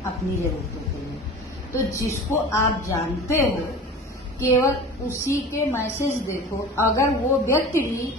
हैं अपनी जरूरतों के लिए। तो जिसको आप जानते हो केवल उसी के मैसेज देखो। अगर वो व्यक्ति भी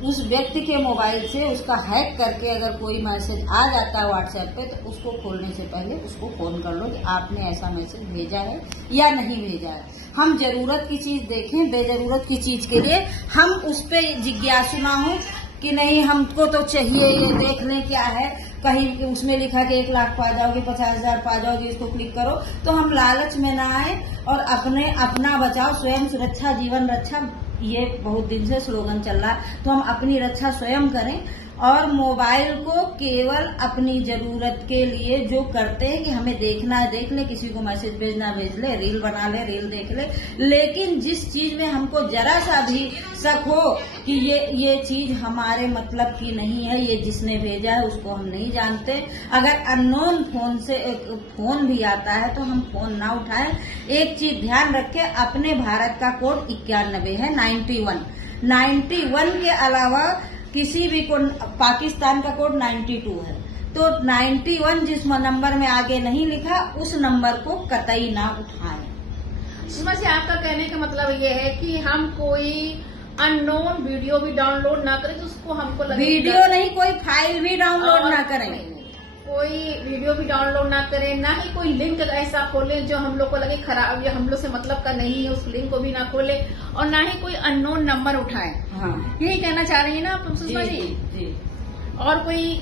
उस व्यक्ति के मोबाइल से उसका हैक करके अगर कोई मैसेज आ जाता है व्हाट्सएप पे, तो उसको खोलने से पहले उसको फोन कर लो कि आपने ऐसा मैसेज भेजा है या नहीं भेजा है। हम जरूरत की चीज देखें, बेजरूरत की चीज के लिए हम उस पे जिज्ञासु ना हो कि नहीं हमको तो चाहिए, ये देख लें क्या है, कहीं उसमें लिखा कि 1 लाख पा जाओगे, 50,000 पा जाओगे, इसको क्लिक करो। तो हम लालच में ना आए और अपना बचाओ, स्वयं सुरक्षा जीवन रक्षा, ये बहुत दिन से स्लोगन चल रहा है। तो हम अपनी रक्षा स्वयं करें और मोबाइल को केवल अपनी जरूरत के लिए जो करते हैं कि हमें देखना है देख ले, किसी को मैसेज भेजना भेज ले, रील बना ले रील देख ले। लेकिन जिस चीज में हमको जरा सा भी शक हो कि ये चीज हमारे मतलब की नहीं है, ये जिसने भेजा है उसको हम नहीं जानते, अगर अननोन फोन भी आता है तो हम फोन ना उठाएं। एक चीज ध्यान रखें, अपने भारत का कोड 91 है, 91 के अलावा किसी भी कोड, पाकिस्तान का कोड 92 है। तो 91 जिस नंबर में आगे नहीं लिखा उस नंबर को कतई ना उठाएं। सुषमा जी, आपका कहने का मतलब ये है कि हम कोई अननोन वीडियो भी डाउनलोड ना करें तो उसको हमको लगे वीडियो नहीं, कोई फाइल भी डाउनलोड ना करें, कोई वीडियो भी डाउनलोड ना करें, ना ही कोई लिंक ऐसा खोलें जो हम लोग को लगे खराब या हम लोग से मतलब का नहीं है, उस लिंक को भी ना खोले, और ना ही कोई अननोन नंबर उठाएं। हाँ, यही कहना चाह रही है ना आप सुषमा जी? जी। और कोई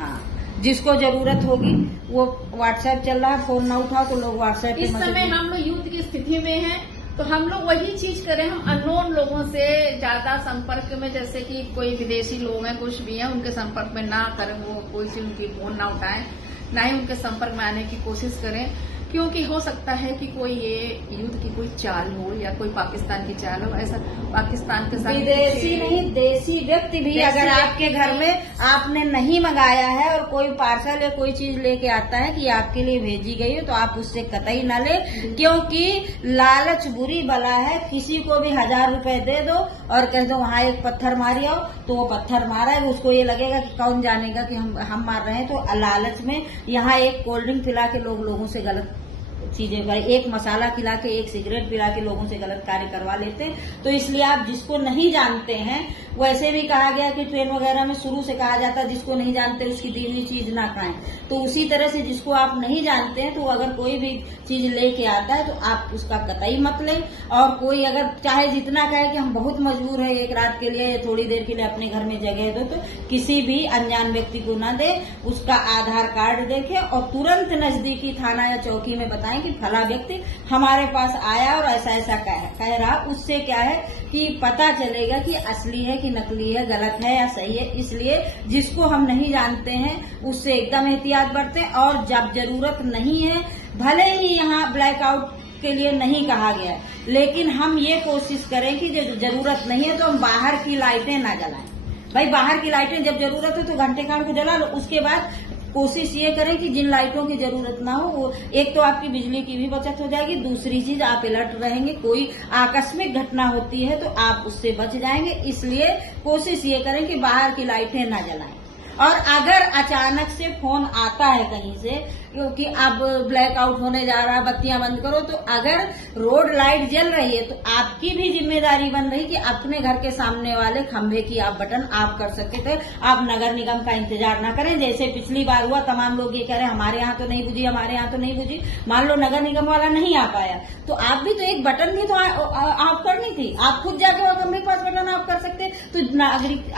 हाँ, जिसको जरूरत होगी वो व्हाट्सएप चल रहा है, फोन ना उठाओ तो लोग व्हाट्सएप। इस समय हम लोग युद्ध की स्थिति में हैं, तो हम लोग वही चीज करें, हम अननोन लोगों से ज्यादा संपर्क में, जैसे कि कोई विदेशी लोग हैं कुछ भी हैं, उनके संपर्क में ना करें, वो कोई सी उनकी फोन ना उठाएं, ना ही उनके संपर्क में आने की कोशिश करें, क्योंकि हो सकता है कि कोई ये युद्ध की कोई चाल हो या कोई पाकिस्तान की चाल हो। ऐसा पाकिस्तान के साथ विदेशी नहीं, देसी व्यक्ति भी अगर आपके घर में आपने नहीं मंगाया है और कोई पार्सल या कोई चीज लेके आता है कि आपके लिए भेजी गई है, तो आप उससे कतई न ले, क्योंकि लालच बुरी बला है। किसी को भी 1000 रुपए दे दो और कह दो वहाँ एक पत्थर मारी आओ, तो वो पत्थर मारा है, उसको ये लगेगा कि कौन जानेगा कि हम मार रहे हैं। तो लालच में यहाँ एक कोल्ड ड्रिंक पिला के लोगों से गलत चीजें कर, एक मसाला खिला के, एक सिगरेट पिला के लोगों से गलत कार्य करवा लेते हैं। तो इसलिए आप जिसको नहीं जानते हैं, वैसे भी कहा गया कि ट्रेन वगैरह में शुरू से कहा जाता है जिसको नहीं जानते उसकी दी हुई चीज ना खाएं। तो उसी तरह से जिसको आप नहीं जानते हैं, तो अगर कोई भी चीज लेके आता है तो आप उसका कतई मत लें। और कोई अगर चाहे जितना कहे कि हम बहुत मजबूर है, एक रात के लिए, थोड़ी देर के लिए अपने घर में जगह दो, तो किसी भी अनजान व्यक्ति को ना दे। उसका आधार कार्ड देखें और तुरंत नजदीकी थाना या चौकी में बताएं कि फला व्यक्ति हमारे पास आया और ऐसा ऐसा कह रहा। उससे क्या है कि पता चलेगा कि असली है कि नकली है, गलत है या सही है। इसलिए जिसको हम नहीं जानते हैं उससे एकदम एहतियात बरतें। और जब जरूरत नहीं है, भले ही यहाँ ब्लैकआउट के लिए नहीं कहा गया है, लेकिन हम ये कोशिश करें कि जो जरूरत नहीं है तो हम बाहर की लाइटें ना जलाएं। भाई बाहर की लाइटें जब जरूरत हो तो घंटे काट को जला लो, उसके बाद कोशिश ये करें कि जिन लाइटों की जरूरत ना हो, वो एक तो आपकी बिजली की भी बचत हो जाएगी, दूसरी चीज आप अलर्ट रहेंगे, कोई आकस्मिक घटना होती है तो आप उससे बच जाएंगे। इसलिए कोशिश ये करें कि बाहर की लाइटें ना जलाएं। और अगर अचानक से फोन आता है कहीं से क्योंकि अब ब्लैकआउट होने जा रहा है, बत्तियां बंद करो, तो अगर रोड लाइट जल रही है तो आपकी भी जिम्मेदारी बन रही कि अपने घर के सामने वाले खंभे की आप बटन आप कर सकते थे। आप नगर निगम का इंतजार ना करें, जैसे पिछली बार हुआ। तमाम लोग ये कह रहे हमारे यहाँ तो नहीं बुझी, हमारे यहाँ तो नहीं बुझी। मान लो नगर निगम वाला नहीं आ पाया, तो आप भी तो एक बटन भी तो ऑफ करनी थी, आप खुद जाके वो खंभे के पास बटन ऑफ कर सकते। तो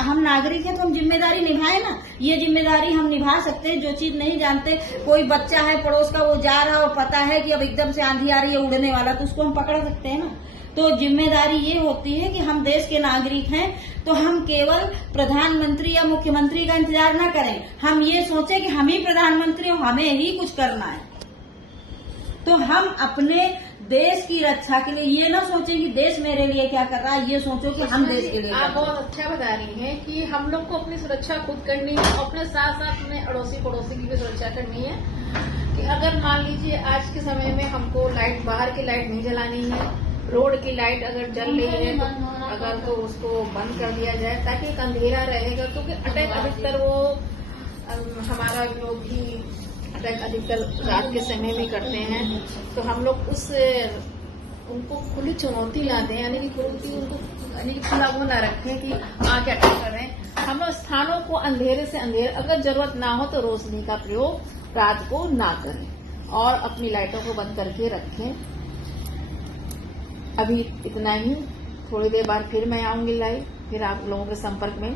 हम नागरिक हैं तो हम जिम्मेदारी निभाए ना, ये जिम्मेदारी हम निभा सकते हैं। जो चीज नहीं जानते, कोई बच्चा है पड़ोस का, वो जा रहा है और पता है कि अब एकदम से आंधी आ रही है उड़ने वाला, तो उसको हम पकड़ सकते हैं ना। तो जिम्मेदारी ये होती है कि हम देश के नागरिक हैं, तो हम केवल प्रधानमंत्री या मुख्यमंत्री का इंतजार ना करें, हम ये सोचें कि हम ही प्रधानमंत्री हो, हमें ही कुछ करना है। तो हम अपने देश की रक्षा के लिए ये ना सोचें कि देश मेरे लिए क्या कर रहा है, ये सोचो कि हम देश के लिए। आप बहुत अच्छा बता रही हैं कि हम लोग को अपनी सुरक्षा खुद करनी है, अपने साथ साथ अपने अड़ोसी पड़ोसी की भी सुरक्षा करनी है। कि अगर मान लीजिए आज के समय में हमको लाइट, बाहर की लाइट नहीं जलानी है, रोड की लाइट अगर जल रही है तो अगर तो उसको बंद कर दिया जाए ताकि एक अंधेरा रहेगा, क्योंकि अटैक अधिकतर वो हमारा जो भी अटैक अधिकतर रात के समय में करते हैं। तो हम लोग उनको खुली चुनौती ना दें, यानी कि खुला वो ना रखें कि आके अटैक करें। हम लोग स्थानों को अंधेरे से अंधेरे, अगर जरूरत ना हो तो रोशनी का प्रयोग रात को ना करें और अपनी लाइटों को बंद करके रखें। अभी इतना ही, थोड़ी देर बाद फिर मैं आऊंगी लाइव, फिर आप लोगों के संपर्क में।